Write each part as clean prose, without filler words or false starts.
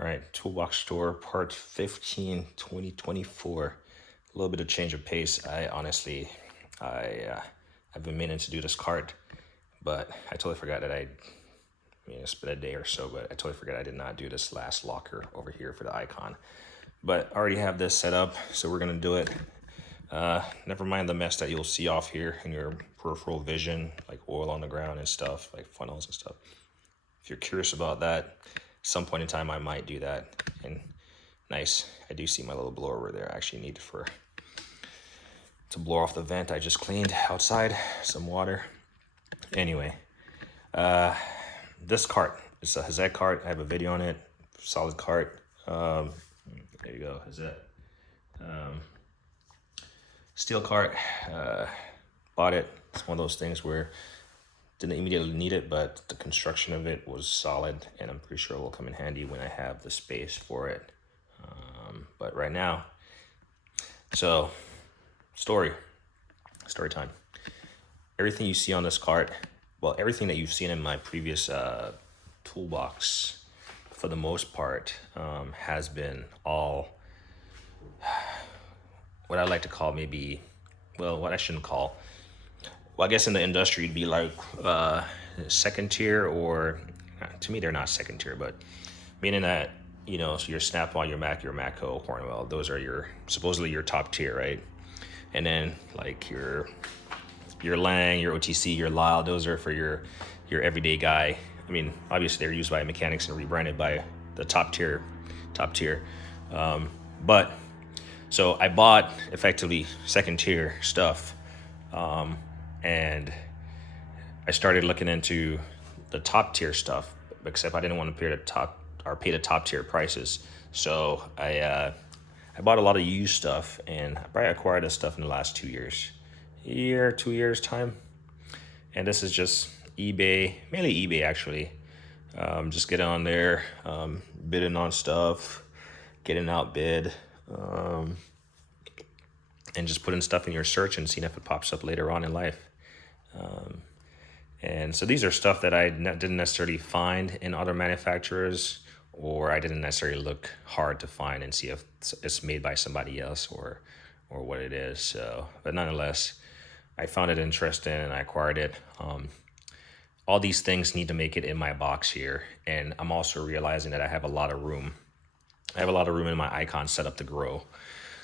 All right, Toolbox Store, part 15, 2024. A little bit of change of pace. I've been meaning to do this cart, but I totally forgot that it's been a day or so, but I totally forgot I did not do this last locker over here for the icon. But I already have this set up, so we're gonna do it. Never mind the mess that you'll see off here in your peripheral vision, like oil on the ground and stuff, like funnels and stuff. If you're curious about that, some point in time I might do that. And nice, I do see my little blower over there. I actually need to blow off the vent I just cleaned outside, some water. Anyway, this cart, it's a Hazet cart. I have a video on it, solid cart. There you go, Hazet. Steel cart, bought it. It's one of those things where didn't immediately need it, but the construction of it was solid, and I'm pretty sure it will come in handy when I have the space for it. But right now, so story time. Everything you see on this cart, well, everything that you've seen in my previous toolbox, for the most part, has been all what I like to call maybe, well, what I shouldn't call. Well, I guess in the industry, it'd be like second tier, or to me, they're not second tier, but meaning that, so your Snap-on, your Matco, Hornwell, those are supposedly your top tier, right? And then like your Lang, your OTC, your Lyle, those are for your everyday guy. I mean, obviously they're used by mechanics and rebranded by the top tier. But so I bought effectively second tier stuff. And I started looking into the top tier stuff, except I didn't want to pay the top tier prices. So I bought a lot of used stuff, and I probably acquired this stuff in the last 2 years, 2 years time. And this is just eBay, mainly eBay actually. Just getting on there, bidding on stuff, getting outbid, and just putting stuff in your search and seeing if it pops up later on in life. And so these are stuff that I didn't necessarily find in other manufacturers, or I didn't necessarily look hard to find and see if it's made by somebody else or what it is. So, but nonetheless, I found it interesting and I acquired it. All these things need to make it in my box here. And I'm also realizing that I have a lot of room. I have a lot of room in my icon set up to grow.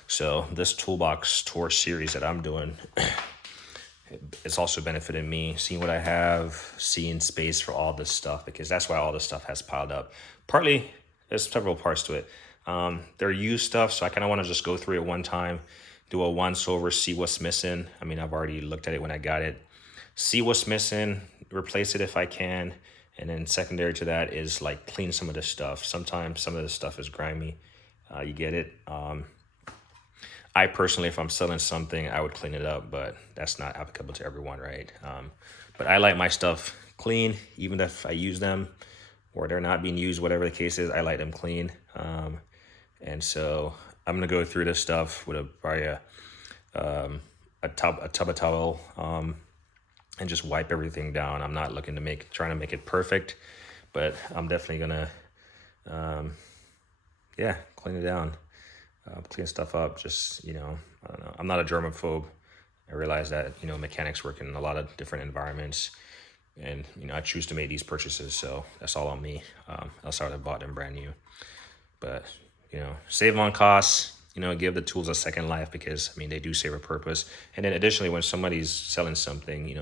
So this toolbox tour series that I'm doing, it's also benefited me, seeing what I have, seeing space for all this stuff, because that's why all this stuff has piled up. Partly, there's several parts to it. They're used stuff, so I kind of want to just go through it one time, do a once over, see what's missing. I mean, I've already looked at it when I got it. See what's missing, replace it if I can, and then secondary to that is like clean some of this stuff. Sometimes some of this stuff is grimy. You get it. I personally, if I'm selling something, I would clean it up, but that's not applicable to everyone, right? But I like my stuff clean, even if I use them or they're not being used, whatever the case is, I like them clean. And so I'm gonna go through this stuff with probably a tub of towel, and just wipe everything down. I'm not looking to trying to make it perfect, but I'm definitely gonna, clean it down. Clean stuff up, just, I don't know. I'm not a germaphobe. I realize that, mechanics work in a lot of different environments, and, I choose to make these purchases, so that's all on me. Else I would have bought them brand new. But, save on costs, give the tools a second life, because, they do serve a purpose. And then additionally, when somebody's selling something,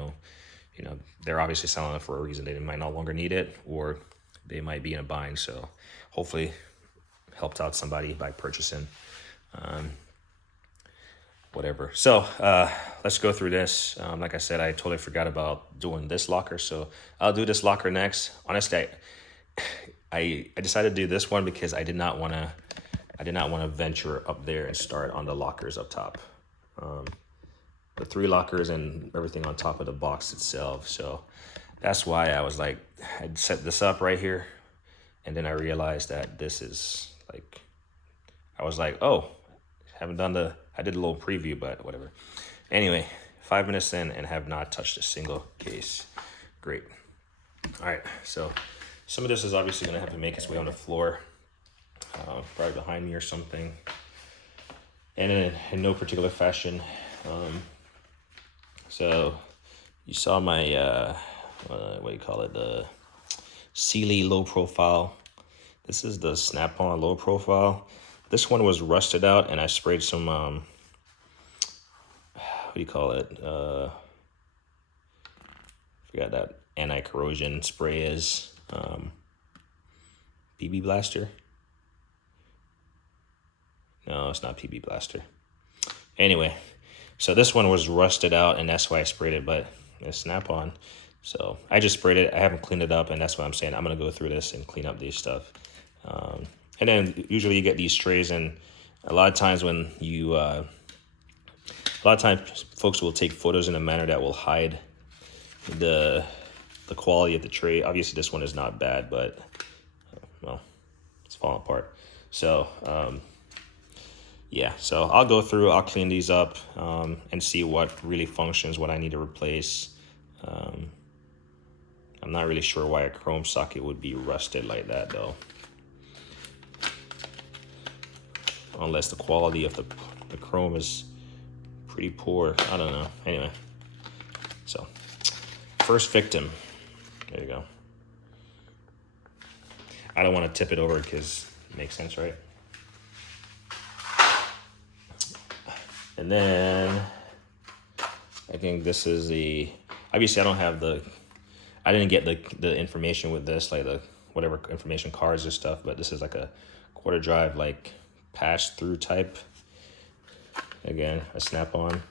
they're obviously selling it for a reason. They might no longer need it, or they might be in a bind. So hopefully helped out somebody by purchasing. Whatever. So let's go through this. Like I said, I totally forgot about doing this locker, so I'll do this locker next. Honestly, I decided to do this one because I did not want to venture up there and start on the lockers up top. The 3 lockers and everything on top of the box itself. So that's why I was like, I'd set this up right here, and then I realized that this is like, I was like, oh, I did a little preview, but whatever. Anyway, 5 minutes in and have not touched a single case. Great. All right, so some of this is obviously gonna have to make its way on the floor. probably behind me or something. And in no particular fashion. So you saw my, what do you call it? The Sealy low profile. This is the Snap-on low profile. This one was rusted out and I sprayed some, what do you call it? Forgot that anti-corrosion spray is. PB Blaster. No, it's not PB Blaster. Anyway, so this one was rusted out and that's why I sprayed it, but it's Snap-on. So I just sprayed it. I haven't cleaned it up, and that's what I'm saying. I'm going to go through this and clean up these stuff. And then usually you get these trays, and a lot of times when you, a lot of times folks will take photos in a manner that will hide the quality of the tray. Obviously this one is not bad, but well, it's falling apart. So, yeah, so I'll go through, I'll clean these up, and see what really functions, what I need to replace. I'm not really sure why a chrome socket would be rusted like that though. Unless the quality of the chrome is pretty poor. I don't know. Anyway, so first victim. There you go. I don't want to tip it over because it makes sense, right? And then I think this is the, obviously I didn't get the information with this, like the whatever information cards or stuff, but this is like a quarter drive, like pass through type. Again, a Snap-on.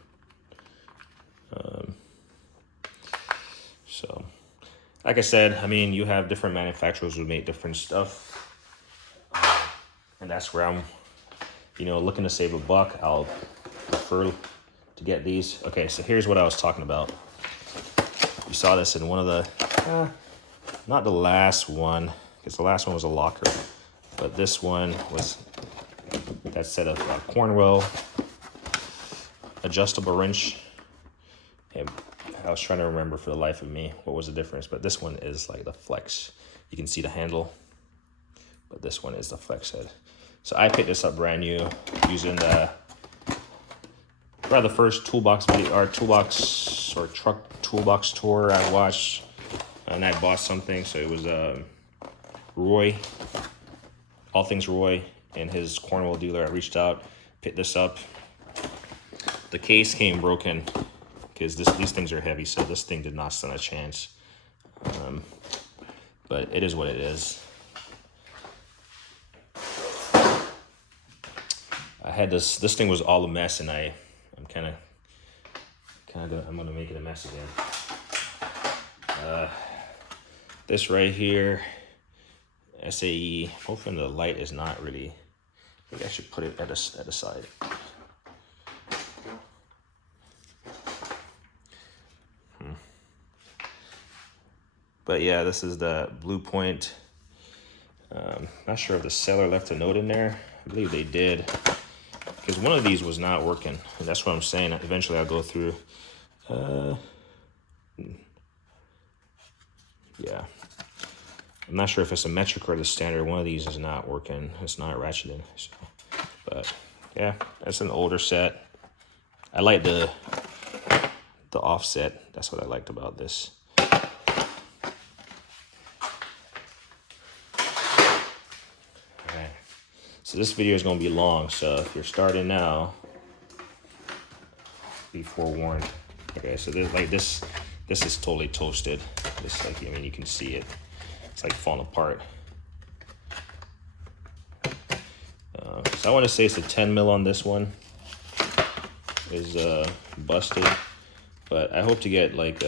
So like I said, I mean, you have different manufacturers who make different stuff, and that's where I'm, looking to save a buck. I'll prefer to get these. Okay, so here's what I was talking about. You saw this in one of the, not the last one, because the last one was a locker, but this one was that set of Cornwell adjustable wrench. And I was trying to remember for the life of me what was the difference, but this one is like the flex. You can see the handle, but this one is the flex head. So I picked this up brand new using probably the first toolbox video, or toolbox or truck toolbox tour I watched, and I bought something. So it was Roy, All Things Roy, and his Cornwall dealer. I reached out, picked this up. The case came broken because these things are heavy, so this thing did not stand a chance. But it is what it is. I had this thing was all a mess, and I'm gonna make it a mess again. This right here, SAE. Hopefully the light is not really. I think I should put it at a side. But yeah, this is the Blue Point. Not sure if the seller left a note in there. I believe they did, because one of these was not working, and that's what I'm saying. Eventually I'll go through. Yeah, I'm not sure if it's a metric or the standard. One of these is not working. It's not ratcheting. So, but yeah, that's an older set. I like the offset. That's what I liked about this. So this video is going to be long, so if you're starting now, be forewarned. Okay, so this is totally toasted. This, like, I mean, you can see it. It's like falling apart. So I want to say it's a 10 mil on this one. Is busted, but I hope to get like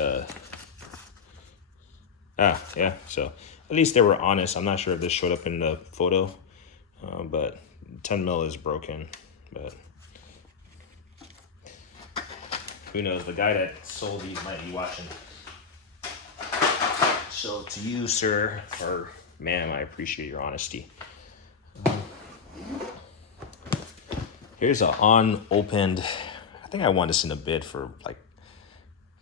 yeah. So at least they were honest. I'm not sure if this showed up in the photo. But 10 mil is broken, but who knows? The guy that sold these might be watching. So to you, sir, or ma'am, I appreciate your honesty. Here's an unopened, I think I won this in a bid for like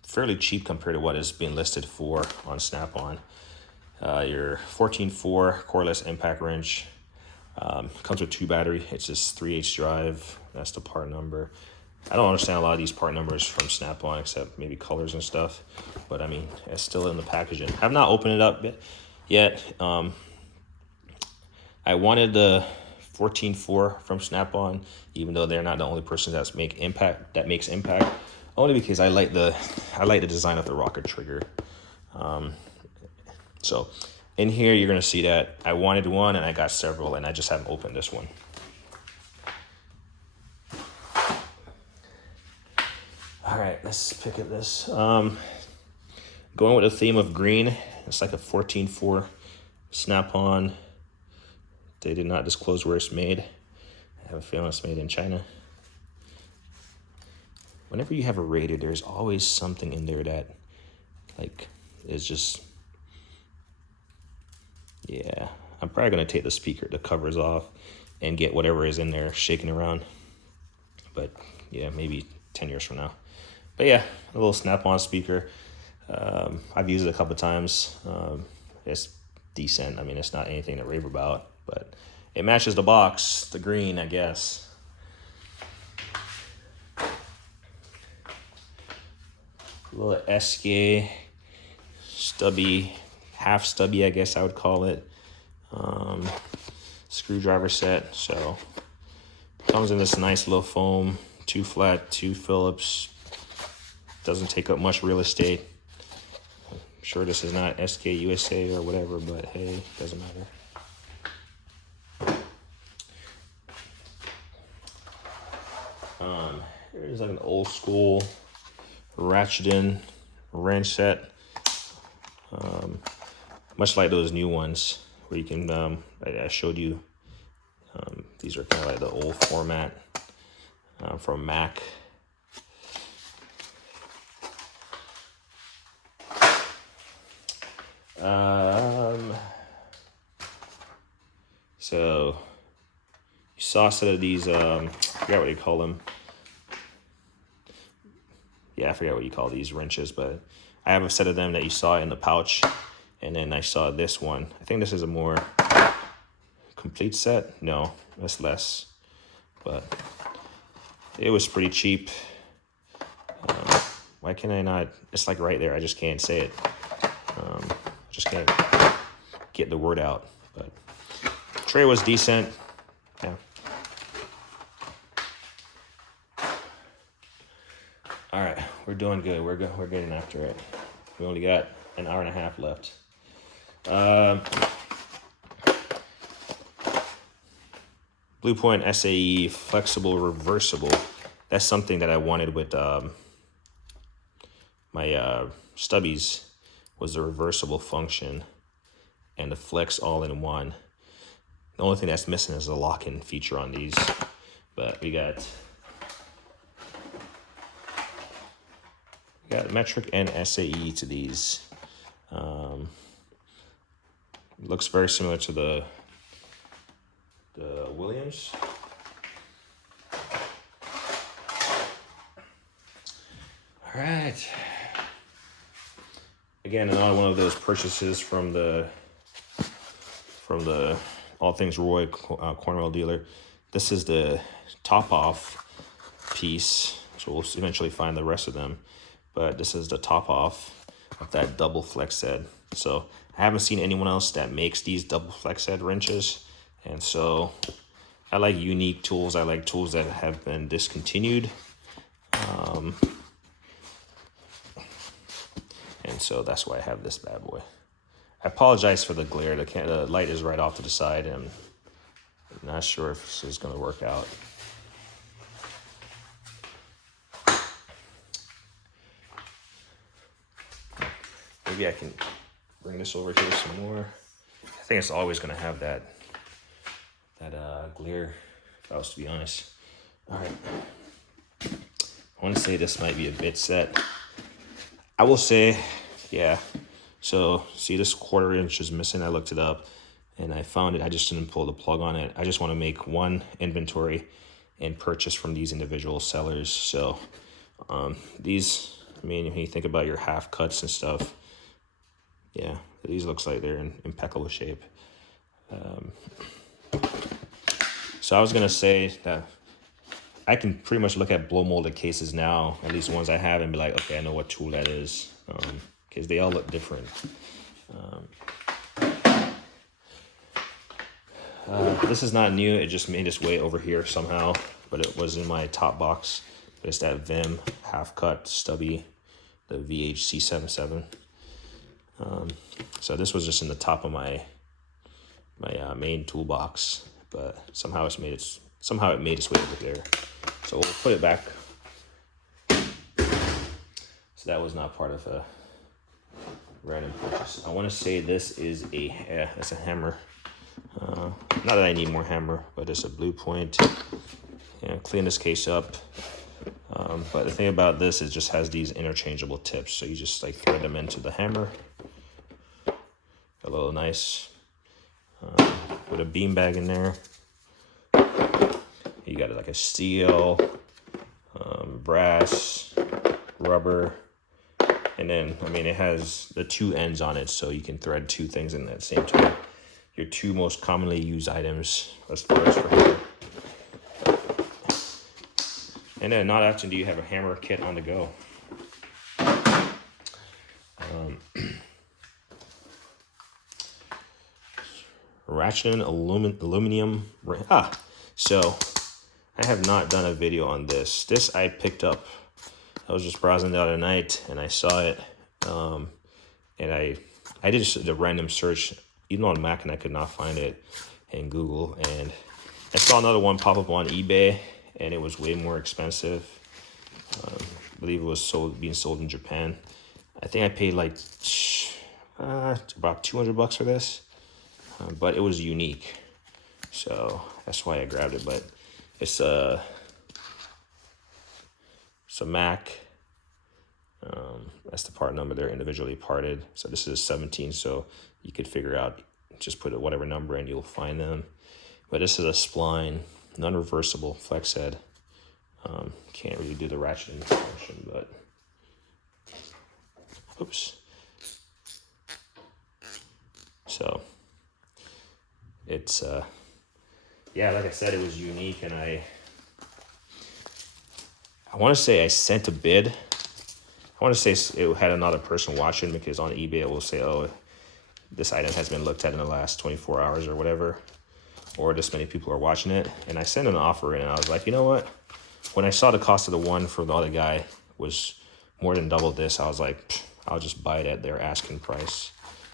fairly cheap compared to what is being listed for on Snap-on. Your 14.4 cordless impact wrench. Comes with 2 battery. It's just 3H drive. That's the part number. I don't understand a lot of these part numbers from Snap-on except maybe colors and stuff. But I mean, it's still in the packaging. I've not opened it up yet. I wanted the 14.4 from Snap-on, even though they're not the only person that makes impact. Only because I like the design of the rocket trigger. So in here, you're gonna see that I wanted one and I got several, and I just haven't opened this one. All right, let's pick at this. Going with the theme of green. It's like a 14.4 Snap-on. They did not disclose where it's made. I have a feeling it's made in China. Whenever you have a Raider, there's always something in there that, like, is just, yeah. I'm probably gonna take the covers off, and get whatever is in there shaking around. But yeah, maybe 10 years from now. But yeah, a little Snap-on speaker. I've used it a couple times. It's decent. I mean, it's not anything to rave about, but it matches the box, the green, I guess. A little SK stubby, half stubby, I guess I would call it. Screwdriver set. So comes in this nice little foam, 2 flat, 2 Phillips. Doesn't take up much real estate. I'm sure this is not SK USA or whatever, but hey, doesn't matter. Here's like an old school ratcheting wrench set. Much like those new ones where you can, I showed you, these are kind of like the old format from Mac. So you saw a set of these, I forgot what you call them. Yeah, I forgot what you call these wrenches, but I have a set of them that you saw in the pouch. And then I saw this one. I think this is a more complete set. No, that's less. But it was pretty cheap. Why can I not? It's like right there. I just can't say it. Just can't get the word out. But tray was decent. Yeah. All right, we're doing good. We're getting after it. We only got an hour and a half left. Blue Point SAE flexible reversible. That's something that I wanted with my stubbies, was the reversible function and the flex all in one. The only thing that's missing is the lock-in feature on these. But we got metric and SAE to these. Looks very similar to the Williams. All right. Again, another one of those purchases from the All Things Roy Cornwall dealer. This is the top off piece, so we'll eventually find the rest of them. But this is the top off of that double flex head. So I haven't seen anyone else that makes these double flex head wrenches. And so I like unique tools. I like tools that have been discontinued. And so that's why I have this bad boy. I apologize for the glare. The light is right off to the side, and I'm not sure if this is going to work out. Maybe I can bring this over here some more. I think it's always going to have that glare, if I was to be honest. All right. I want to say this might be a bit set. I will say, yeah. So see, this 1/4 inch is missing. I looked it up and I found it. I just didn't pull the plug on it. I just want to make one inventory and purchase from these individual sellers. So these, I mean, when you think about your half cuts and stuff, yeah, these looks like they're in impeccable shape. So I was gonna say that I can pretty much look at blow molded cases now, at least ones I have, and be like, okay, I know what tool that is, because they all look different. This is not new. It just made its way over here somehow, but it was in my top box. It's that Vim half cut stubby, the VHC77. So this was just in the top of my main toolbox, but somehow it made its way over there. So we'll put it back. So that was not part of a random purchase. I want to say this is that's a hammer. Not that I need more hammer, but it's a Blue Point. Clean this case up. But the thing about this, it just has these interchangeable tips. So you just like thread them into the hammer. A little nice. Put a bean bag in there. You got like a steel, brass, rubber. And then, I mean, it has the two ends on it, so you can thread two things in that same time. Your two most commonly used items as far as for hammer. And then not often do you have a hammer kit on the go. Ratcheting aluminum. So I have not done a video on this. This I picked up. I was just browsing the other night and I saw it. And I did just a random search, even on Mac, and I could not find it in Google. And I saw another one pop up on eBay, and it was way more expensive. I believe it was being sold in Japan. I think I paid like about $200 for this, but it was unique, so that's why I grabbed it. But it's a Mac. That's the part number. They're individually parted. So this is a 17, so you could figure out, just put whatever number and you'll find them. But this is a spline, non-reversible flex head. Can't really do the ratcheting function, but oops. So it's yeah, like I said, it was unique, and I want to say I sent a bid. I want to say it had another person watching, because on eBay it will say, oh, this item has been looked at in the last 24 hours or whatever, or this many people are watching it. And I sent an offer in, and I was like, you know what? When I saw the cost of the one for the other guy was more than double this, I was like, I'll just buy it at their asking price.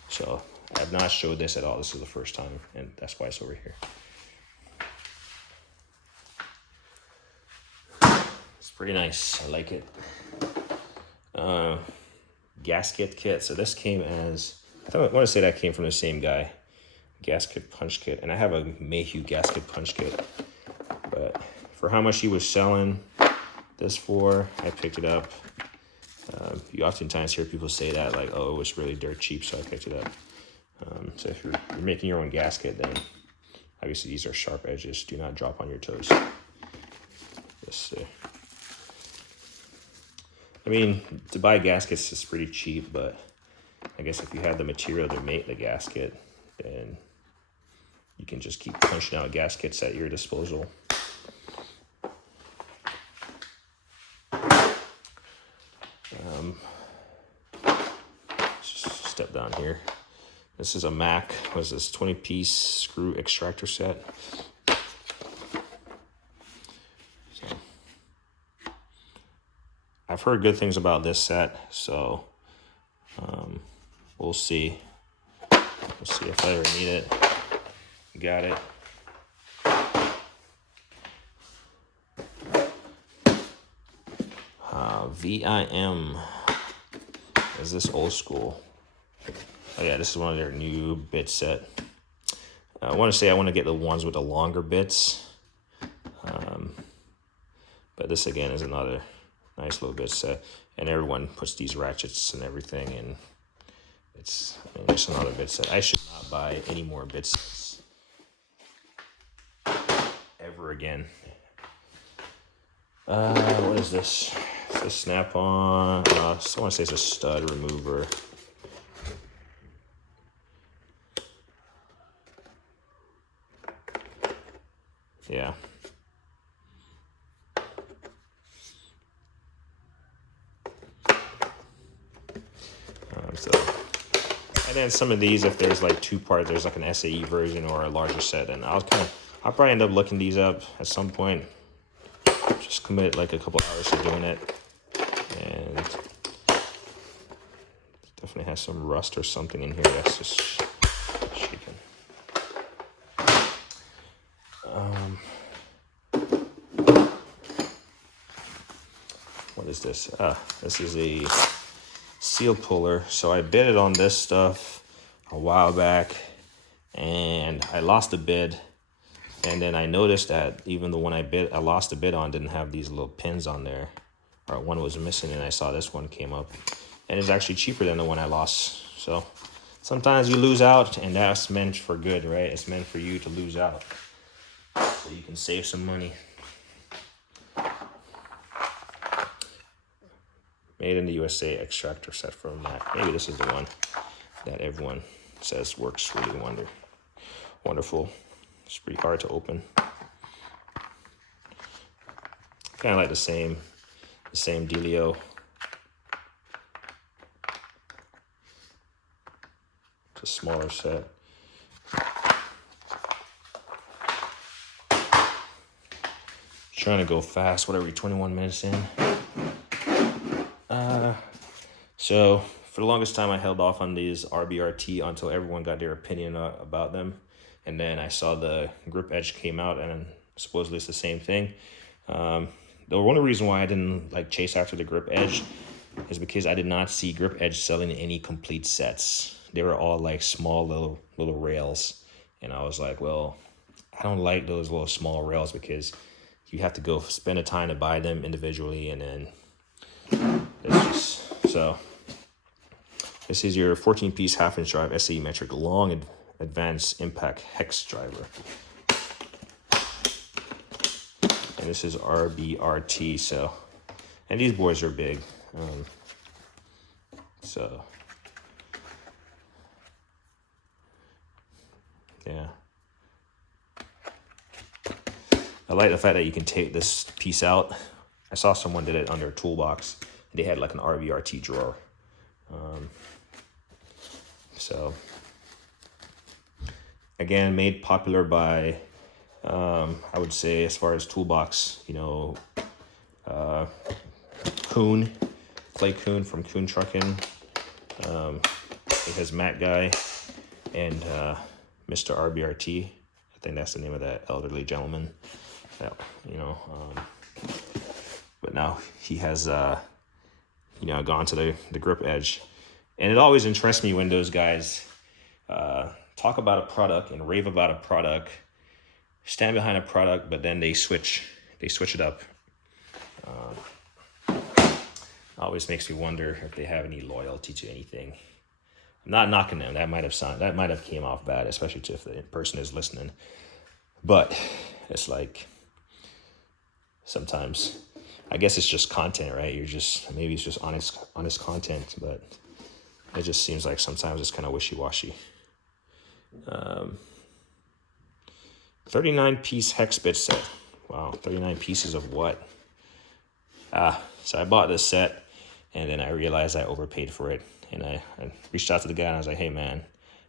So I have not showed this at all. This is the first time, and that's why it's over here. It's pretty nice. I like it. Gasket kit. So this came as, I want to say that came from the same guy. Gasket punch kit. And I have a Mayhew gasket punch kit. But for how much he was selling this for, I picked it up. You oftentimes hear people say that, like, oh, it was really dirt cheap, so I picked it up. So if you're making your own gasket, then obviously these are sharp edges. Do not drop on your toes. Yes, I mean, to buy gaskets is pretty cheap, but I guess if you have the material to make the gasket, then you can just keep punching out gaskets at your disposal. Just step down here. This is a Mac. What is this? 20-piece screw extractor set. I've heard good things about this set, so we'll see. We'll see if I ever need it. Got it. VIM. Is this old school? Oh yeah, this is one of their new bit set. I want to say I want to get the ones with the longer bits. But this again is another nice little bit set, and everyone puts these ratchets and everything, and it's, I mean, just another bit set. I should not buy any more bit sets ever again. What is this? It's a snap-on. I want to say it's a stud remover. Yeah. So, and then some of these, if there's like 2 parts, there's like an SAE version or a larger set, and I'll probably end up looking these up at some point. Just commit like a couple hours to doing it, and definitely has some rust or something in here that's just shaking. What is this? This is a seal puller. So I bid it on this stuff a while back, and I lost a bid. And then I noticed that even the one I lost a bid on didn't have these little pins on there, or one was missing, and I saw this one came up, and it's actually cheaper than the one I lost. So sometimes you lose out, and that's meant for good, right? It's meant for you to lose out, so you can save some money. Made in the USA extractor set from Mac. Maybe this is the one that everyone says works really wonderful. It's pretty hard to open. Kind of like the same dealio. It's a smaller set. Trying to go fast. What are we, 21 minutes in? So for the longest time, I held off on these RBRT until everyone got their opinion about them. And then I saw the grip edge came out, and supposedly it's the same thing. The only reason why I didn't like chase after the grip edge is because I did not see grip edge selling any complete sets. They were all like small little rails. And I was like, well, I don't like those little small rails because you have to go spend the time to buy them individually, and then it's just so. This is your 14-piece half-inch drive SAE metric long advanced impact hex driver. And this is RBRT, so, and these boards are big. So, yeah. I like the fact that you can take this piece out. I saw someone did it on their toolbox. They had like an RBRT drawer. So, again, made popular by, I would say, as far as toolbox, Kuhn, Clay Kuhn from Kuhn Trucking. It has Matt Guy and Mr. RBRT. I think that's the name of that elderly gentleman. But now he has, gone to the grip edge. And it always interests me when those guys talk about a product and rave about a product, stand behind a product, but then they switch it up. Always makes me wonder if they have any loyalty to anything. I'm not knocking them. That might have came off bad, especially if the person is listening. But it's like sometimes, I guess it's just content, right? Maybe it's just honest content, but it just seems like sometimes it's kind of wishy-washy. 39-piece hex bit set. Wow, 39 pieces of what? So I bought this set, and then I realized I overpaid for it. And I reached out to the guy, and I was like, hey, man,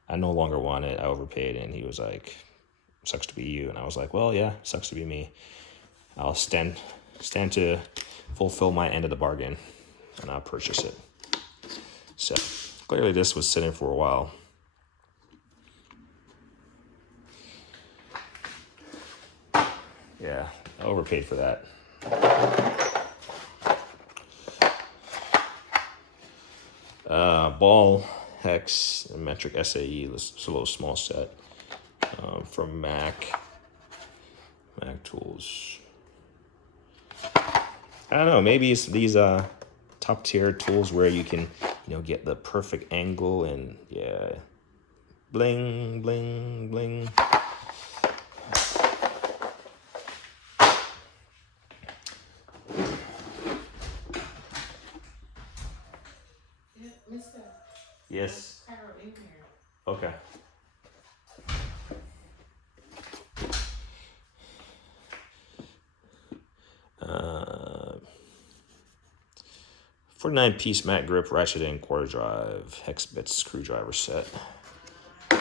I no longer want it. I overpaid. And he was like, sucks to be you. And I was like, well, yeah, sucks to be me. I'll stand to fulfill my end of the bargain, and I'll purchase it. So clearly this was sitting for a while. Yeah, I overpaid for that. Ball hex metric SAE. This is a little small set from Mac Tools. I don't know. Maybe it's these top tier tools where you can get the perfect angle and bling bling bling. Yes. Okay. 49-piece mat grip ratchet and quarter drive hex bit screwdriver set. I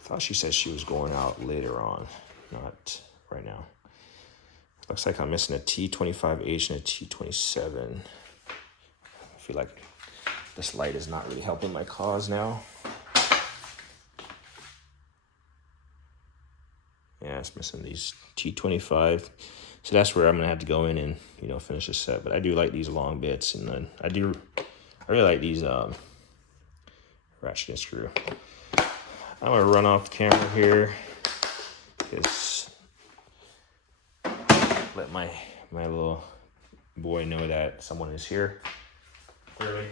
thought she said she was going out later on, not right now. Looks like I'm missing a T25H and a T27. I feel like this light is not really helping my cause now. Yeah, it's missing these T25. So that's where I'm gonna have to go in and, you know, finish the set. But I do like these long bits, and then I really like these ratchet and screw. I'm gonna run off the camera here, just let my little boy know that someone is here. Clearly.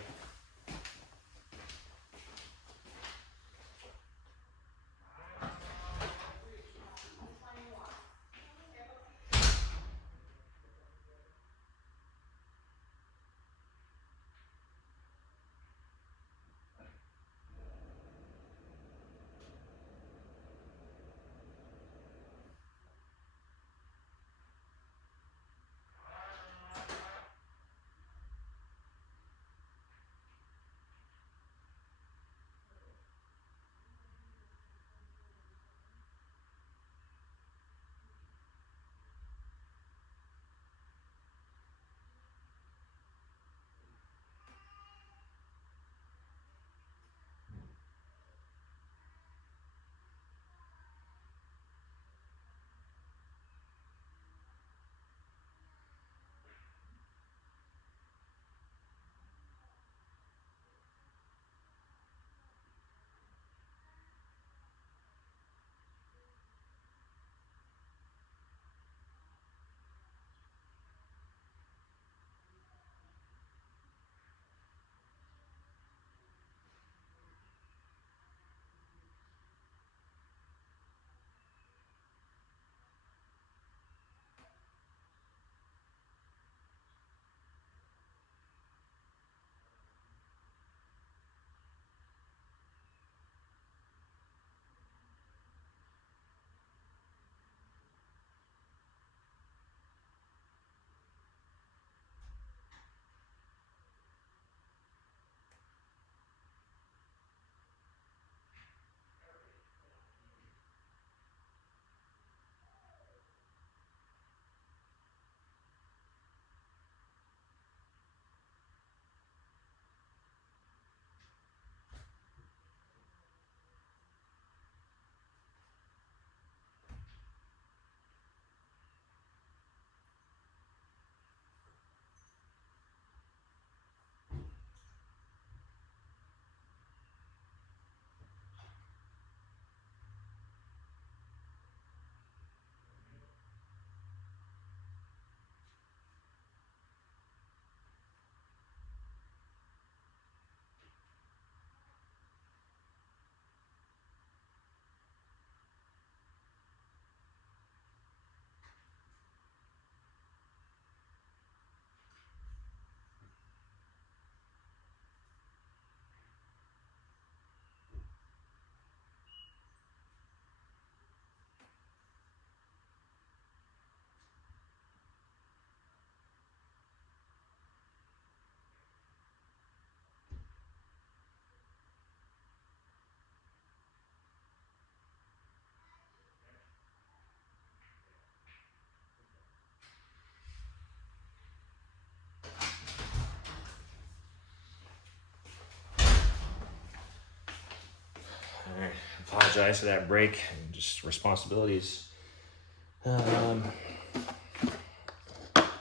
All right, apologize for that break. Just responsibilities.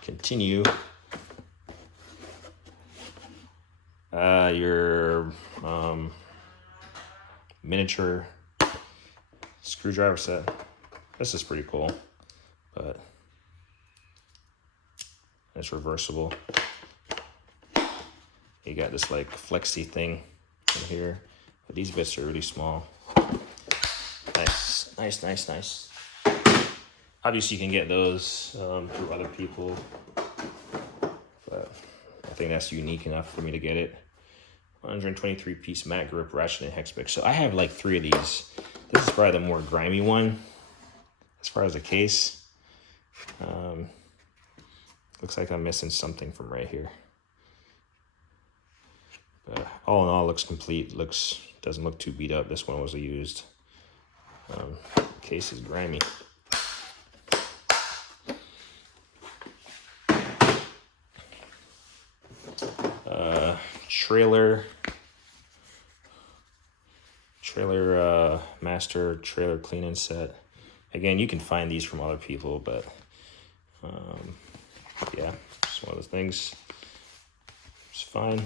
Continue. Your miniature screwdriver set. This is pretty cool, but it's reversible. You got this like flexy thing in here, but these bits are really small. Nice, nice, nice, nice. Obviously you can get those through other people, but I think that's unique enough for me to get it. 123-piece mat grip ratchet and hex pick. So I have like 3 of these. This is probably the more grimy one as far as the case. Looks like I'm missing something from right here. But all in all, looks complete. Doesn't look too beat up. This one was used. Case is grimy. Trailer master trailer cleaning set. Again, you can find these from other people, but yeah, it's one of the things. It's fine.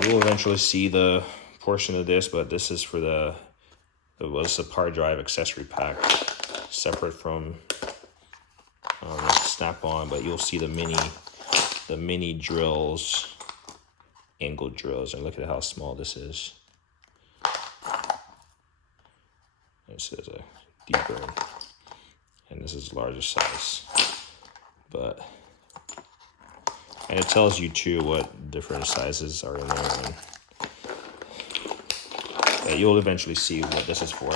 You'll eventually see the portion of this, but this is for the power drive accessory pack, separate from Snap-on. But you'll see the mini drills, angle drills, and look at how small this is. This is a deeper, and this is larger size, and it tells you too what different sizes are in there, and yeah, you'll eventually see what this is for.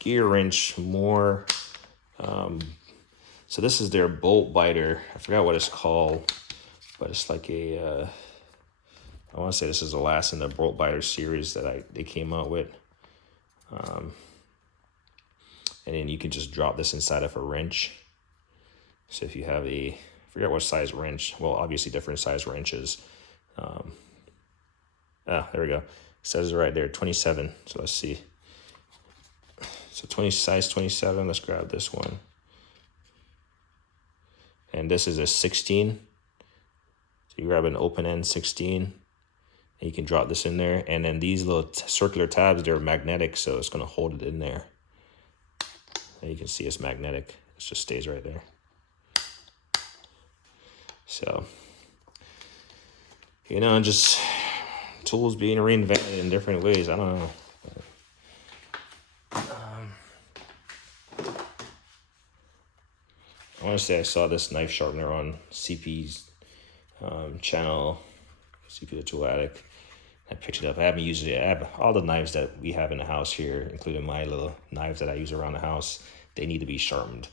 Gear wrench, more. So this is their bolt biter. I forgot what it's called, but it's like a. I want to say this is the last in the bolt biter series that they came out with. And then you can just drop this inside of a wrench. So if you have I forget what size wrench, well, obviously different size wrenches. There we go. It says it right there, 27. So let's see. So size 27, let's grab this one. And this is a 16. So you grab an open end 16, and you can drop this in there. And then these little circular tabs, they're magnetic, so it's gonna hold it in there. And you can see it's magnetic. It just stays right there. So, just tools being reinvented in different ways. I don't know. I want to say I saw this knife sharpener on CP's channel, CP the Tool Addict. I picked it up. I haven't used it. I have all the knives that we have in the house here, including my little knives that I use around the house. They need to be sharpened.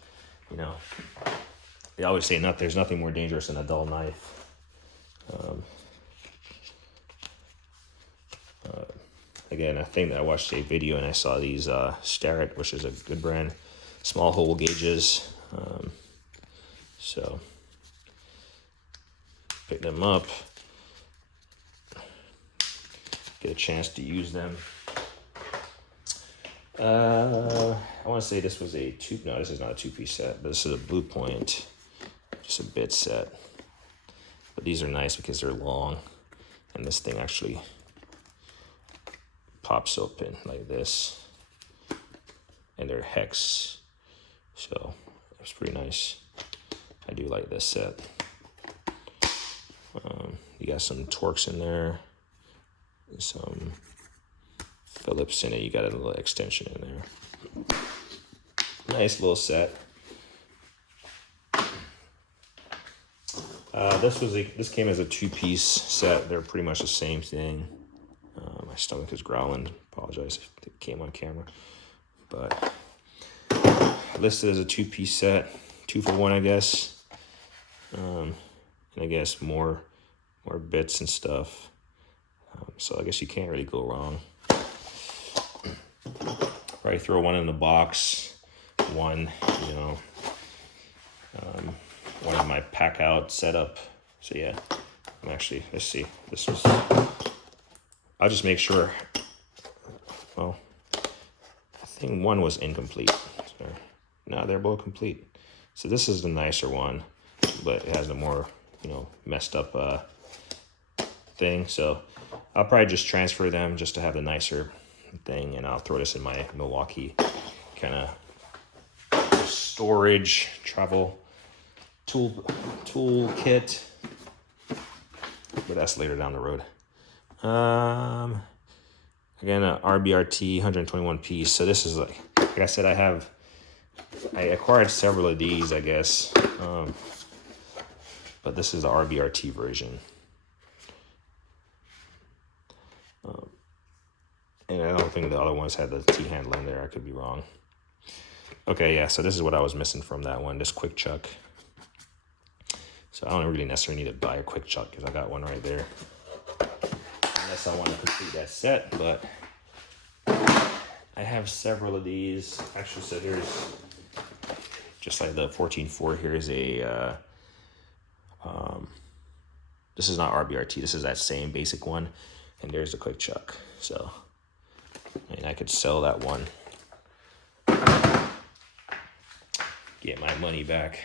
They always say there's nothing more dangerous than a dull knife. Again, I think that I watched a video and I saw these Starrett, which is a good brand, small hole gauges. So pick them up. Get a chance to use them. I want to say this was a no, this is not a two-piece set, but this is a Blue Point, just a bit set. But these are nice because they're long, and this thing actually pops open like this, and they're hex, so it's pretty nice. I do like this set. You got some Torx in there, some Phillips in it. You got a little extension in there. Nice little set. This came as a two-piece set. They're pretty much the same thing. My stomach is growling. Apologize if it came on camera, but listed as a two-piece set, 2 for 1, I guess. And I guess more bits and stuff. So I guess you can't really go wrong. Probably throw one in the box, one of my pack out setup. So yeah, let's see. I'll just make sure. Well, I think one was incomplete. So, no, they're both complete. So this is the nicer one, but it has the more, messed up thing. So I'll probably just transfer them just to have the nicer thing, and I'll throw this in my Milwaukee kind of storage travel tool kit, but that's later down the road. Again, a RBRT 121 piece. So this is like I said, I acquired several of these, I guess, but this is the RBRT version. And I don't think the other ones had the T-handle in there. I could be wrong. Okay, yeah, so this is what I was missing from that one, this quick chuck. So I don't really necessarily need to buy a quick chuck because I got one right there. Unless I want to complete that set, but I have several of these. Actually, so here's, just like the 14.4, here's a, this is not RBRT, this is that same basic one. And there's the quick chuck. So, and I could sell that one. Get my money back.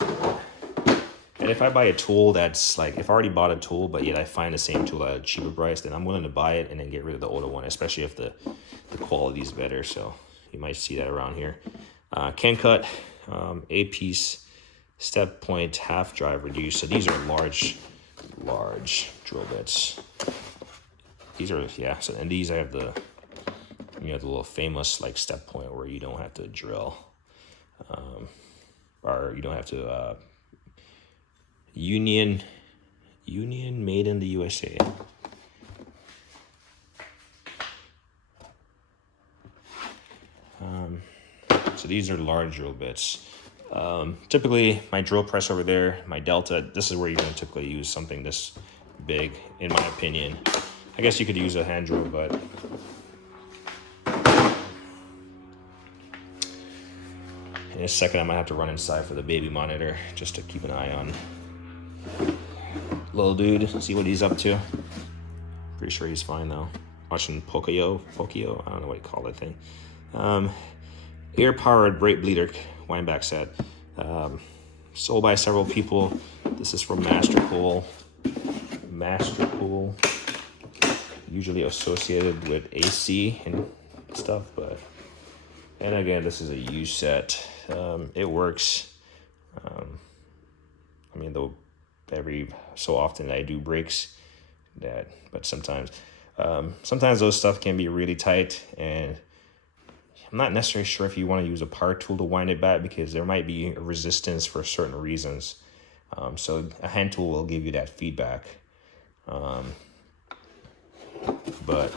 And if I buy a tool that's like, if I already bought a tool, but yet I find the same tool at a cheaper price, then I'm willing to buy it and then get rid of the older one, especially if the quality is better. So you might see that around here. Can cut, 8-piece, step point, half drive reduce. So these are large drill bits. These are, yeah, so, and these I have the, you have the little famous like step point where you don't have to drill. Or you don't have to, Union made in the USA. So these are large drill bits. Typically my drill press over there, my Delta, this is where you're gonna typically use something this big, in my opinion. I guess you could use a hand drill, but in a second I might have to run inside for the baby monitor just to keep an eye on little dude, see what he's up to. Pretty sure he's fine though. Watching Pokio, I don't know what you call that thing. Air-powered brake bleeder wind back set. Sold by several people. This is from Masterpool. Usually associated with AC and stuff, but, and again, this is a used set. It works. I mean, though every so often I do brakes, but sometimes those stuff can be really tight, and I'm not necessarily sure if you want to use a power tool to wind it back because there might be a resistance for certain reasons. So a hand tool will give you that feedback. But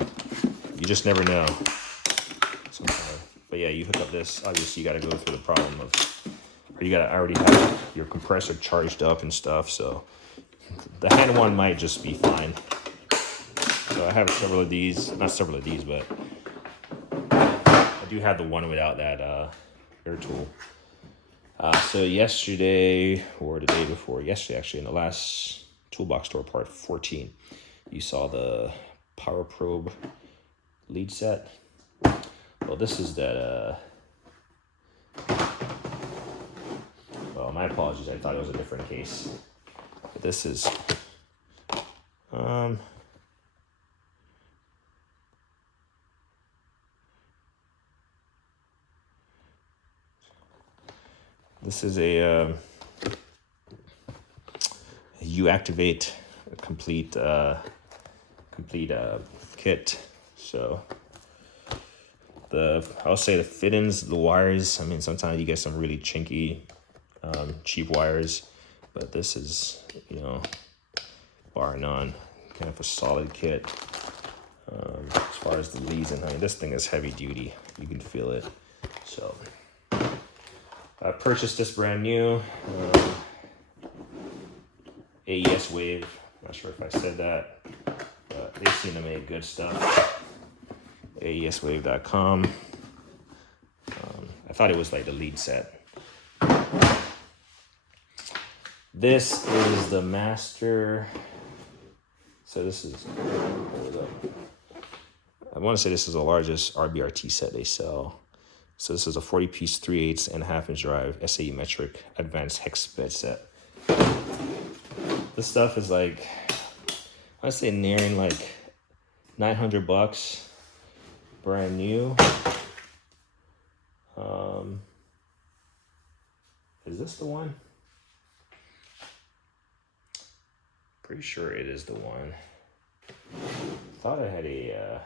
you just never know. But yeah, you hook up this, obviously you got to go through the problem of, or you got to already have your compressor charged up and stuff. So the hand one might just be fine. So I have several of these, not several of these, but I do have the one without that air tool. So yesterday, or the day before, yesterday actually, in the last Toolbox Store part 14, you saw the Power Probe lead set. Well, this is that, well, my apologies, I thought it was a different case. But this is, this is a, you activate a complete kit. So I'll say the fittings, the wires, I mean, sometimes you get some really chinky, cheap wires, but this is, you know, bar none, kind of a solid kit. As far as the leads, and I mean, this thing is heavy duty, you can feel it. So I purchased this brand new, AES Wave, not sure if I said that, but they seem to make good stuff. AESwave.com. I thought it was like the lead set. This is the master. So this is, I want to say this is the largest RBRT set they sell. So this is a 40-piece 3/8 and a half-inch drive SAE metric advanced hex bed set. This stuff is like, I'd say nearing like $900, brand new. Is this the one? Pretty sure it is the one. Thought I had a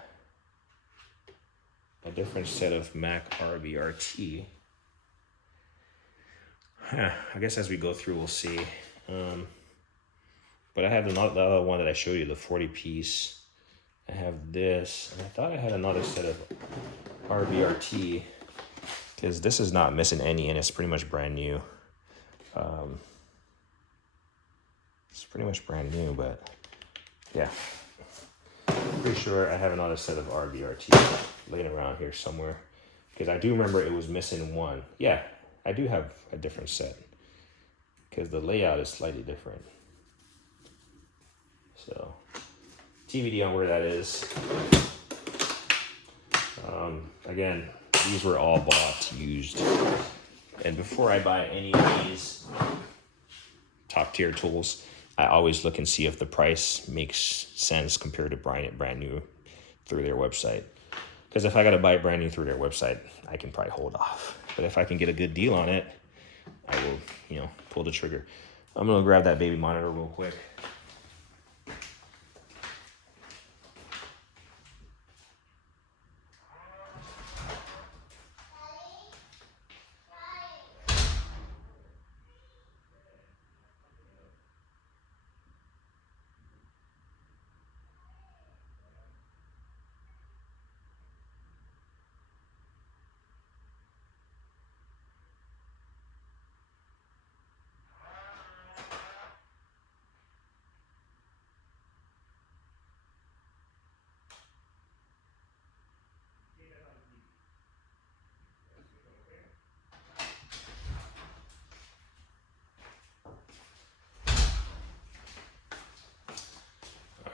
different set of Mac RBRT. I guess as we go through, we'll see. But I have the other one that I showed you, the 40-piece I have this, and I thought I had another set of RBRT, because this is not missing any, and it's pretty much brand new. It's pretty much brand new, but yeah. Pretty sure I have another set of RBRT laying around here somewhere, because I do remember it was missing one. Yeah, I do have a different set, because the layout is slightly different. So, TBD on where that is. Again, these were all bought used. And before I buy any of these top tier tools, I always look and see if the price makes sense compared to buying it brand new through their website. Because if I got to buy it brand new through their website, I can probably hold off. But if I can get a good deal on it, I will, pull the trigger. I'm going to grab that baby monitor real quick.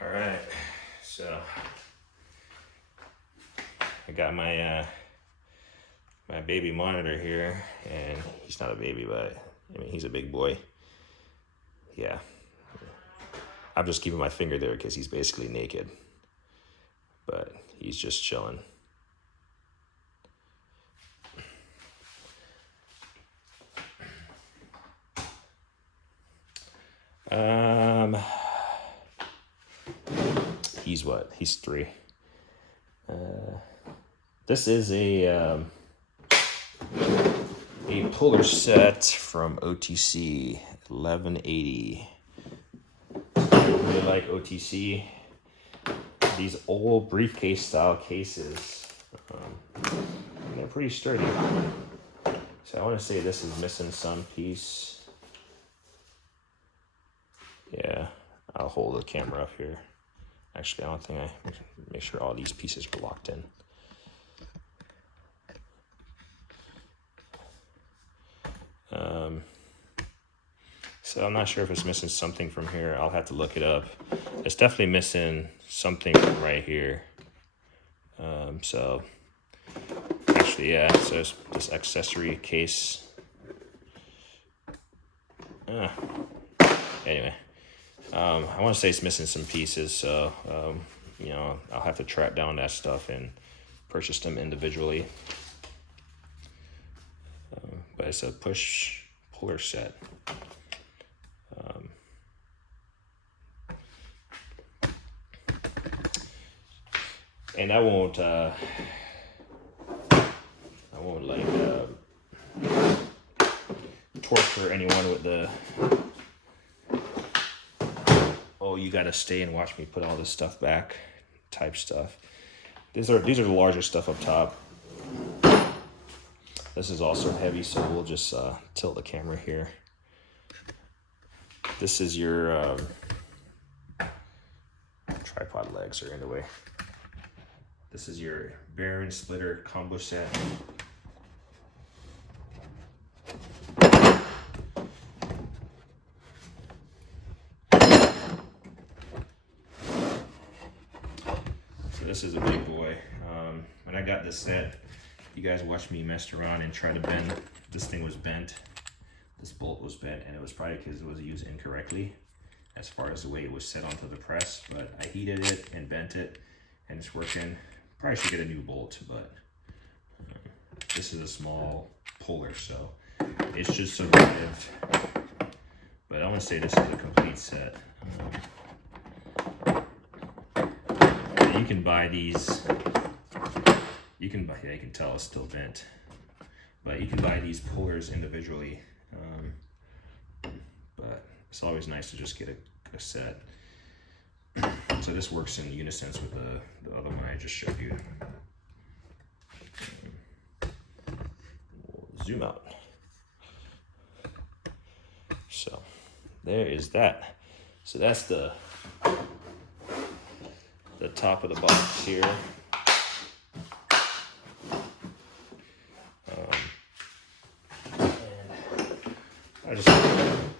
All right, so I got my my baby monitor here, and he's not a baby, but I mean he's a big boy. Yeah, I'm just keeping my finger there because he's basically naked, but he's just chilling. He's what? He's 3. This is a puller set from OTC 1180. I really like OTC. These old briefcase style cases, they're pretty sturdy. So I want to say this is missing some piece. Yeah, I'll hold the camera up here. Actually, I don't think I make sure all these pieces are locked in. So I'm not sure if it's missing something from here. I'll have to look it up. It's definitely missing something from right here. So actually, yeah, so it's this accessory case. Anyway, I want to say it's missing some pieces, so I'll have to track down that stuff and purchase them individually. But it's a push puller set. And I won't like torture anyone with the you gotta stay and watch me put all this stuff back type stuff. These are the larger stuff up top. This is also heavy, so we'll just tilt the camera here. This is your tripod legs are in the way. This is your bearing splitter combo set. So this is a big boy. When I got this set, you guys watched me mess around and try to bend. This thing was bent. This bolt was bent, and it was probably because it was used incorrectly as far as the way it was set onto the press. But I heated it and bent it, and it's working. Probably should get a new bolt, but this is a small puller, so it should survive. But I want to say this is a complete set. You can buy these. You can tell it's still bent, but you can buy these pullers individually. But it's always nice to just get a set. So this works in unison with the other one I just showed you. We'll zoom out. So there is that. So that's the top of the box here.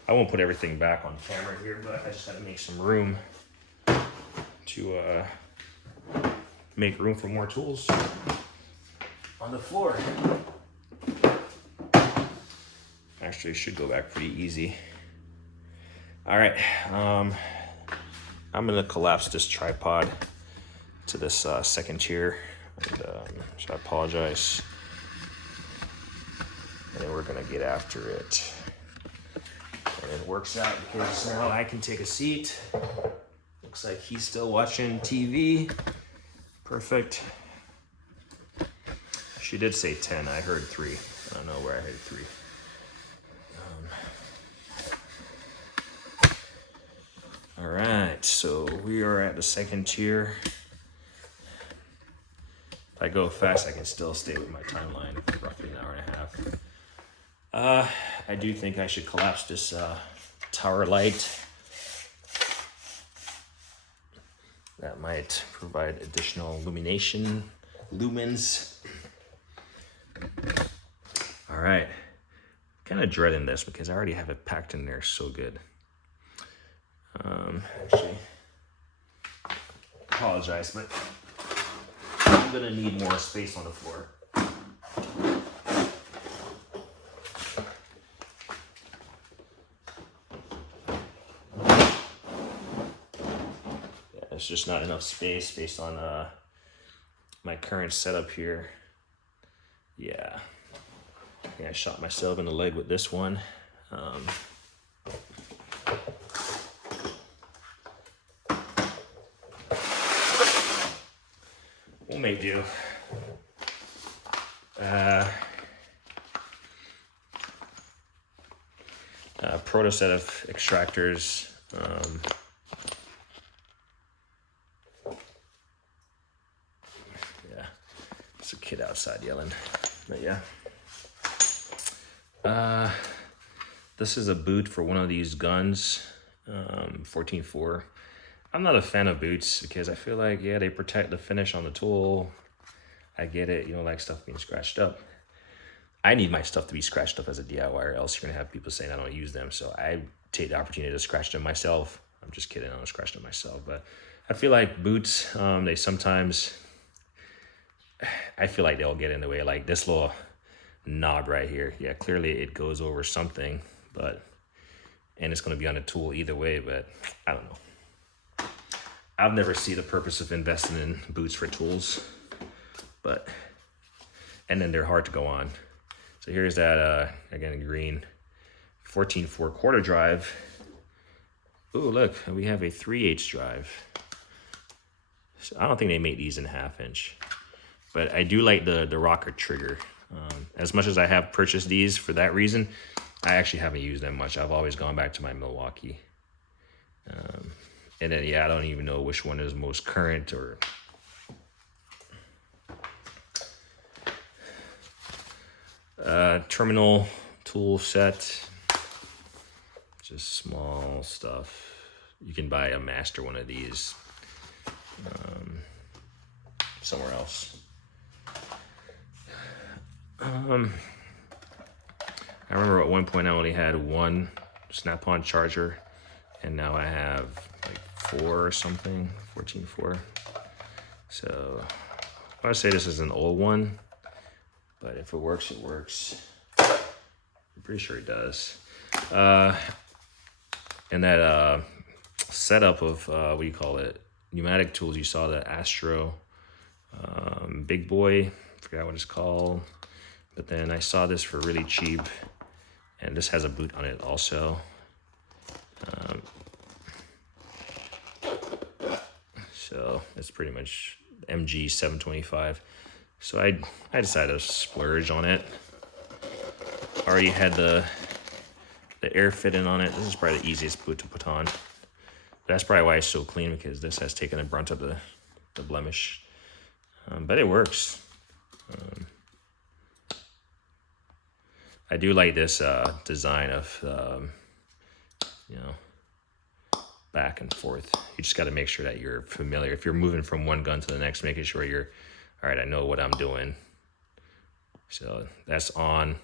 I won't put everything back on camera here, but I just had to make some room to make room for more tools on the floor. Actually, it should go back pretty easy. All right, I'm gonna collapse this tripod to this second chair, and so I apologize. And then we're gonna get after it. And it works out because now I can take a seat. Looks like he's still watching TV. Perfect. She did say 10. I heard 3. I don't know where I heard 3. All right, so we are at the second tier. If I go fast, I can still stay with my timeline, roughly an hour and a half. I do think I should collapse this tower light. That might provide additional illumination, lumens. All right, kind of dreading this because I already have it packed in there so good. Actually, apologize, but I'm gonna need more space on the floor. There's just not enough space based on my current setup here. Yeah, I shot myself in the leg with this one. We'll make do. Proto set of extractors. Yeah, it's a kid outside yelling, but yeah. This is a boot for one of these guns, 14.4. I'm not a fan of boots because I feel like, yeah, they protect the finish on the tool. I get it, you don't like stuff being scratched up. I need my stuff to be scratched up as a DIYer, else you're gonna have people saying I don't use them. So I take the opportunity to scratch them myself. I'm just kidding, I don't scratch them myself. But I feel like boots, they sometimes, I feel like they'll get in the way. Like this little knob right here. Yeah, clearly it goes over something, and it's gonna be on a tool either way, but I don't know. I've never seen the purpose of investing in boots for tools, and then they're hard to go on. So here's that, again, green 14.4 quarter drive. Ooh, look, we have a 3/8 drive. So I don't think they make these in 1/2 inch, but I do like the rocker trigger. As much as I have purchased these for that reason, I actually haven't used them much. I've always gone back to my Milwaukee. And then, yeah, I don't even know which one is most current or... terminal tool set, just small stuff. You can buy a master one of these somewhere else. I remember at one point I only had one snap-on charger, and now I have like 4 or something, 14.4. So I would say this is an old one, but if it works, it works. I'm pretty sure it does. And that setup of, what do you call it? Pneumatic tools, you saw the Astro Big Boy, forgot what it's called. But then I saw this for really cheap, and this has a boot on it also. So it's pretty much MG 725. So I decided to splurge on it. Already had the air fitting on it. This is probably the easiest boot to put on. That's probably why it's so clean, because this has taken the brunt of the blemish. But it works. I do like this design of, you know, back and forth. You just got to make sure that you're familiar. If you're moving from one gun to the next, making sure you're, all right, I know what I'm doing. So that's on,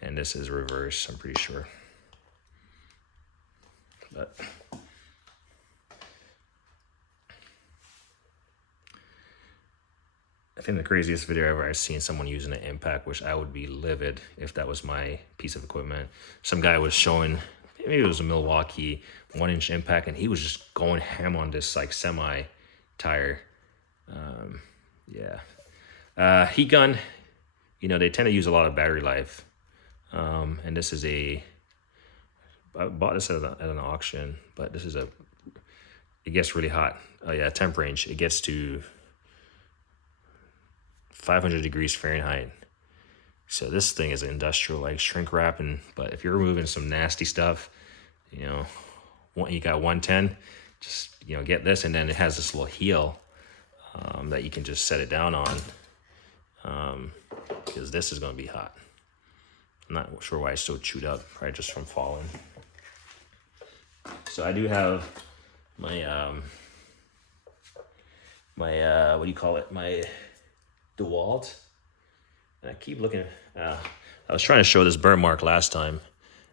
and this is reverse, I'm pretty sure. But I think the craziest video ever I've seen someone using an impact, which I would be livid if that was my piece of equipment. Some guy was showing, maybe it was a Milwaukee 1-inch impact, and he was just going ham on this like semi tire. Heat gun, you know, they tend to use a lot of battery life. And this is I bought this at an auction, but this is it gets really hot. Oh yeah, temp range, it gets to 500 degrees Fahrenheit. So this thing is industrial, like shrink wrapping. But if you're removing some nasty stuff, you know, you got 110, just, you know, get this. And then it has this little heel that you can just set it down on, because this is going to be hot. I'm not sure why it's so chewed up, probably just from falling. So I do have my what do you call it, my DeWalt, and I keep looking. I was trying to show this burn mark last time.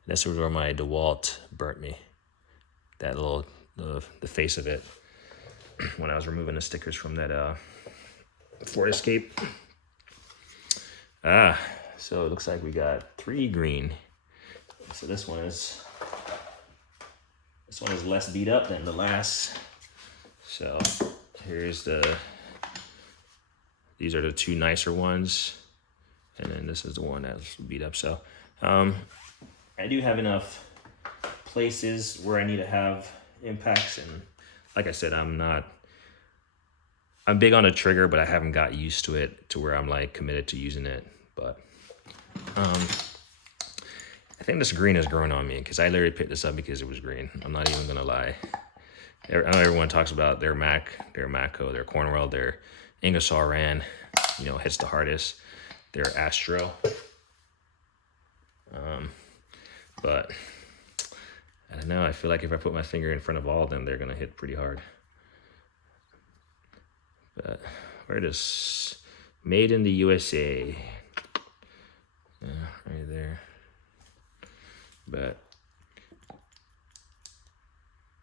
This was where my DeWalt burnt me. That little the face of it when I was removing the stickers from that Ford Escape. So it looks like we got 3 green. So this one is less beat up than the last. So here's these are the 2 nicer ones, and then this is the one that's beat up. So I do have enough places where I need to have impacts, and like I said, I'm big on a trigger, but I haven't got used to it to where I'm like committed to using it. But I think this green is growing on me, because I literally picked this up because it was green. I'm not even gonna lie. I know everyone talks about their Matco, their Cornwell, their Ingersoll Rand, you know, hits the hardest. Their Astro. But I don't know. I feel like if I put my finger in front of all of them, they're gonna hit pretty hard. But where does made in the USA? Yeah, right there. But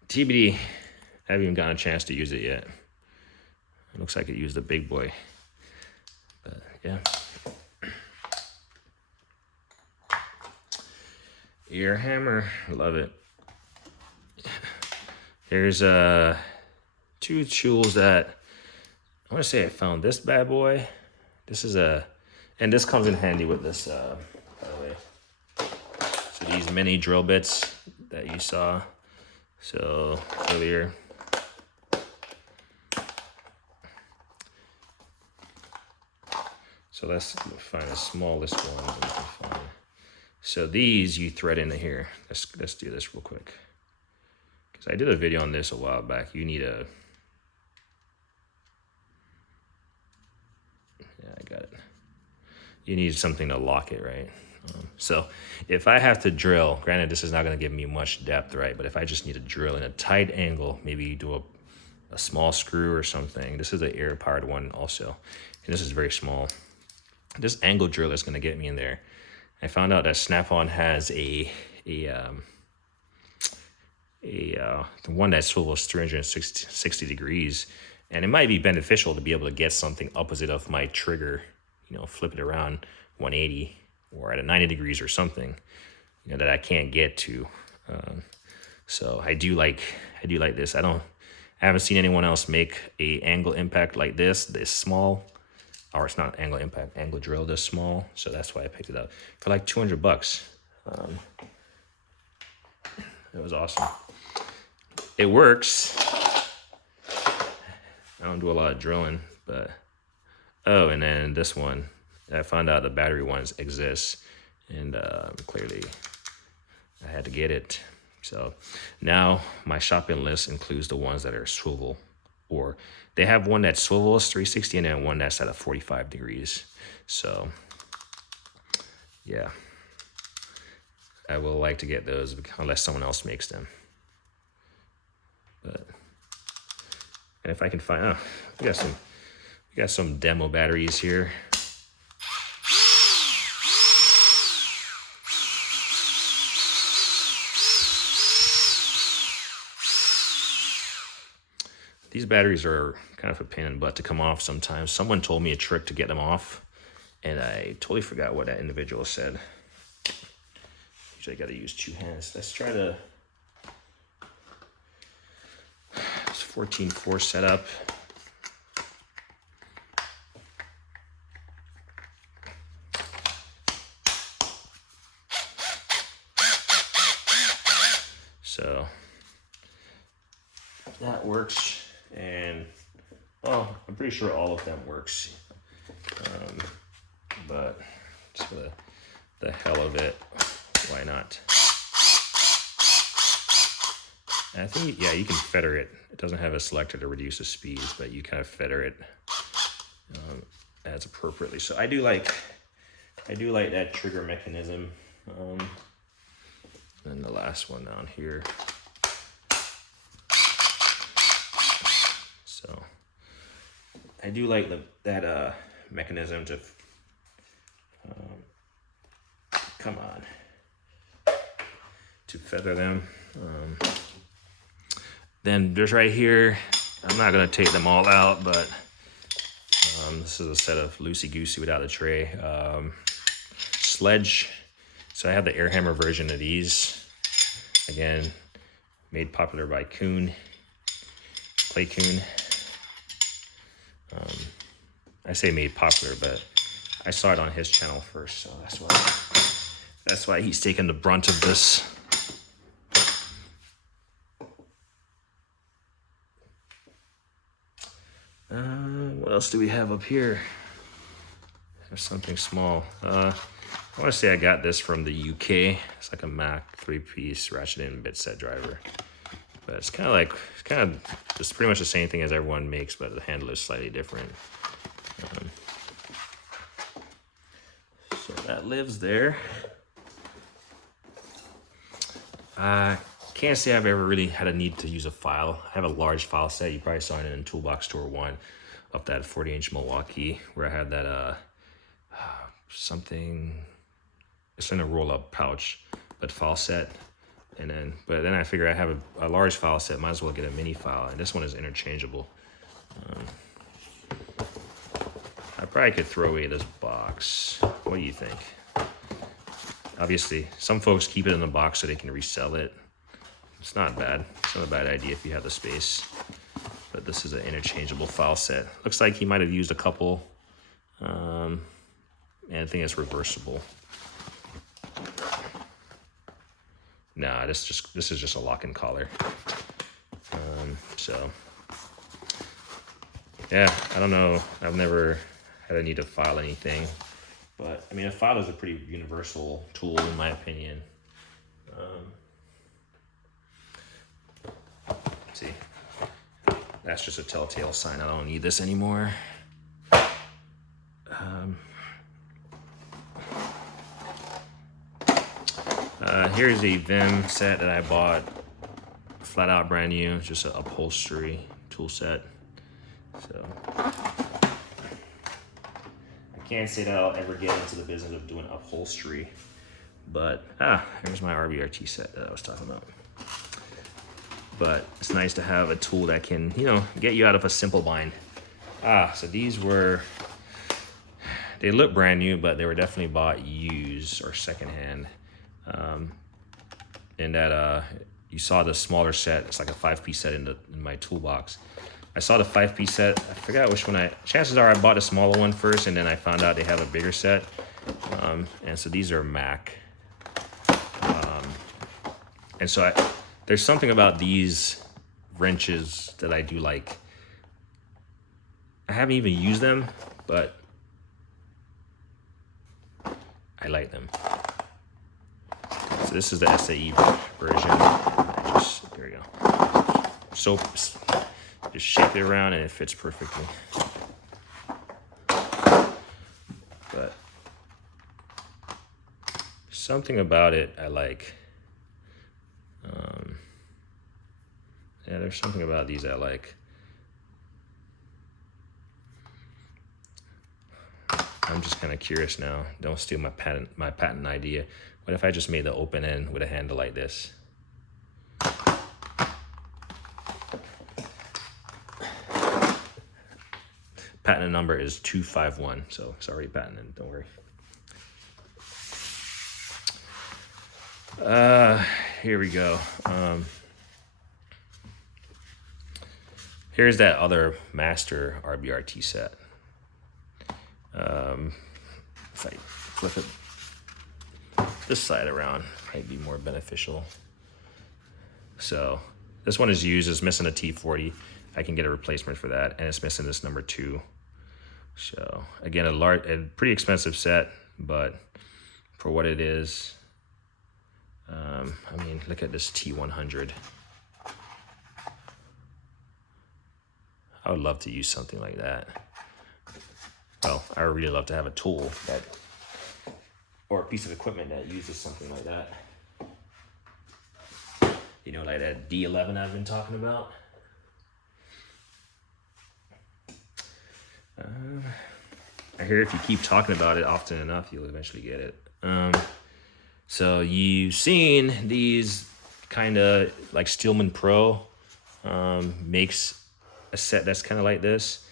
TBD, I haven't even gotten a chance to use it yet. It looks like it used a big boy. But yeah. Ear hammer, love it. There's 2 tools that I want to say I found this bad boy. This is and this comes in handy with this, by the way. So these mini drill bits that you saw earlier. So let's find the smallest one that we can find. So these you thread into here. Let's do this real quick, because I did a video on this a while back. You need yeah, I got it. You need something to lock it, right? So if I have to drill, granted this is not going to give me much depth, right? But if I just need to drill in a tight angle, maybe do a small screw or something. This is an air powered one also, and this is very small. This angle drill is going to get me in there. I found out that Snap-on has the one that swivels 360 degrees, and it might be beneficial to be able to get something opposite of my trigger, you know, flip it around 180 or at a 90 degrees or something, you know, that I can't get to. So I do like this. I haven't seen anyone else make a angle impact like this small. Or it's not angle impact, angle drill this small. So that's why I picked it up for like $200. It was awesome. It works. I don't do a lot of drilling, but and then this one, I found out the battery ones exist, and clearly I had to get it So now my shopping list includes the ones that are swivel, or they have one that swivels 360 and then one that's at a 45 degrees. So yeah, I will like to get those unless someone else makes them. But and if I can find, we got some demo batteries here. These batteries are kind of a pain in the butt to come off sometimes. Someone told me a trick to get them off, and I totally forgot what that individual said. Usually I gotta use 2 hands. Let's try to, it's 14.4 setup. So that works. And I'm pretty sure all of them works, but just for the hell of it, why not? And I think, yeah, you can feather it. It doesn't have a selector to reduce the speeds, but you kind of feather it as appropriately. So I do like that trigger mechanism. And the last one down here. So I do like that mechanism to to feather them. Then there's right here, I'm not gonna take them all out, but this is a set of loosey-goosey without a tray. Sledge. So I have the air hammer version of these. Again, made popular by Kuhn, Clay Kuhn. I say made popular, but I saw it on his channel first, so that's why he's taking the brunt of this. What else do we have up here? There's something small. I want to say I got this from the UK. It's like a Mac 3-piece ratchet in bit set driver. But it's kind of just pretty much the same thing as everyone makes, but the handle is slightly different. So that lives there. I can't say I've ever really had a need to use a file. I have a large file set. You probably saw it in Toolbox Tour 1 of that 40-inch Milwaukee, where I had that something, it's in a roll-up pouch, but file set. But then I figure I have a large file set, might as well get a mini file, and this one is interchangeable. I probably could throw away this box. What do you think? Obviously, some folks keep it in the box so they can resell it. It's not bad. It's not a bad idea if you have the space. But this is an interchangeable file set. Looks like he might have used a couple. And I think it's reversible. Nah, this is just a lock and collar. So yeah, I don't know. I've never had a need to file anything, but I mean, a file is a pretty universal tool in my opinion. Let's see, that's just a telltale sign I don't need this anymore. Here's a Vim set that I bought flat out brand new, just an upholstery tool set. So I can't say that I'll ever get into the business of doing upholstery, but here's my RBRT set that I was talking about. But it's nice to have a tool that can, get you out of a simple bind. So these they look brand new, but they were definitely bought used or secondhand. And that you saw the smaller set. It's like a 5-piece set in my toolbox. I saw the 5-piece set. I forgot which one chances are I bought the smaller one first, and then I found out they have a bigger set. And so these are Mac. And so there's something about these wrenches that I do like. I haven't even used them, but I like them. So this is the SAE version. There we go. So just shake it around and it fits perfectly. But something about it I like. Yeah, there's something about these I like. I'm just kind of curious now. Don't steal my patent idea. What if I just made the open end with a handle like this? Patent number is 251, so it's already patented, don't worry. Here we go. Here's that other master RBRT set. If I flip it this side around, might be more beneficial. So this one is used, it's missing a T40. I can get a replacement for that, and it's missing this number 2. So again, a pretty expensive set, but for what it is, I mean, look at this T100. I would love to use something like that. Well, I would really love to have a tool or a piece of equipment that uses something like that. You know, like that D11 I've been talking about. I hear if you keep talking about it often enough, you'll eventually get it. So you've seen these kind of like Steelman Pro makes a set that's kind of like this.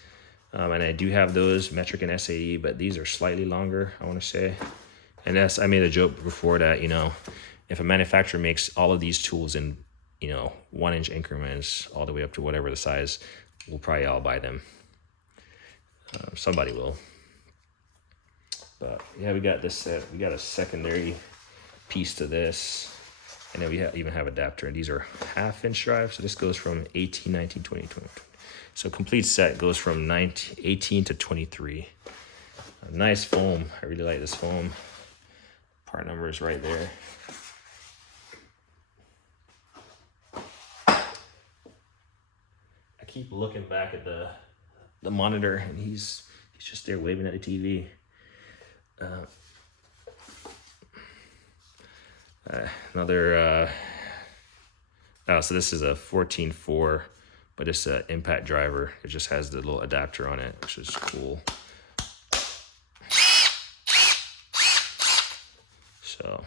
And I do have those, metric and SAE, but these are slightly longer, I want to say. And I made a joke before that, you know, if a manufacturer makes all of these tools in, you know, 1-inch increments all the way up to whatever the size, we'll probably all buy them. Somebody will. But yeah, we got this set. We got a secondary piece to this. And then we even have adapter. And these are 1/2-inch drives. So this goes from 18, 19, 20, 20. So complete set goes from 18 to 23. A nice foam. I really like this foam. Part number is right there. I keep looking back at the monitor, and he's just there waving at the TV. So this is a 14.4, but it's an impact driver. It just has the little adapter on it, which is cool. So,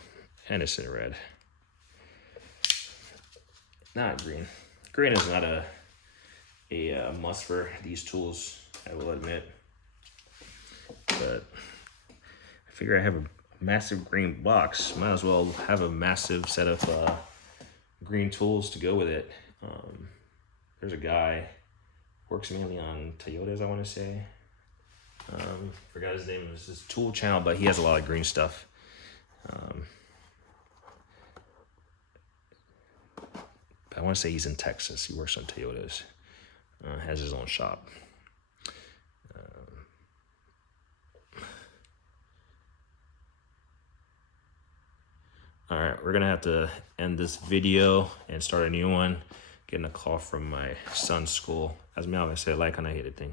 and it's in red. Not green. Green is not a must for these tools, I will admit. But I figure I have a massive green box. Might as well have a massive set of green tools to go with it. There's a guy, works mainly on Toyotas, I want to say. Forgot his name. It's his tool channel, but he has a lot of green stuff. I want to say he's in Texas. He works on Toyotas. Has his own shop. All right, we're gonna have to end this video and start a new one. Getting a call from my son's school. As Melvin said, like and I hate it thing.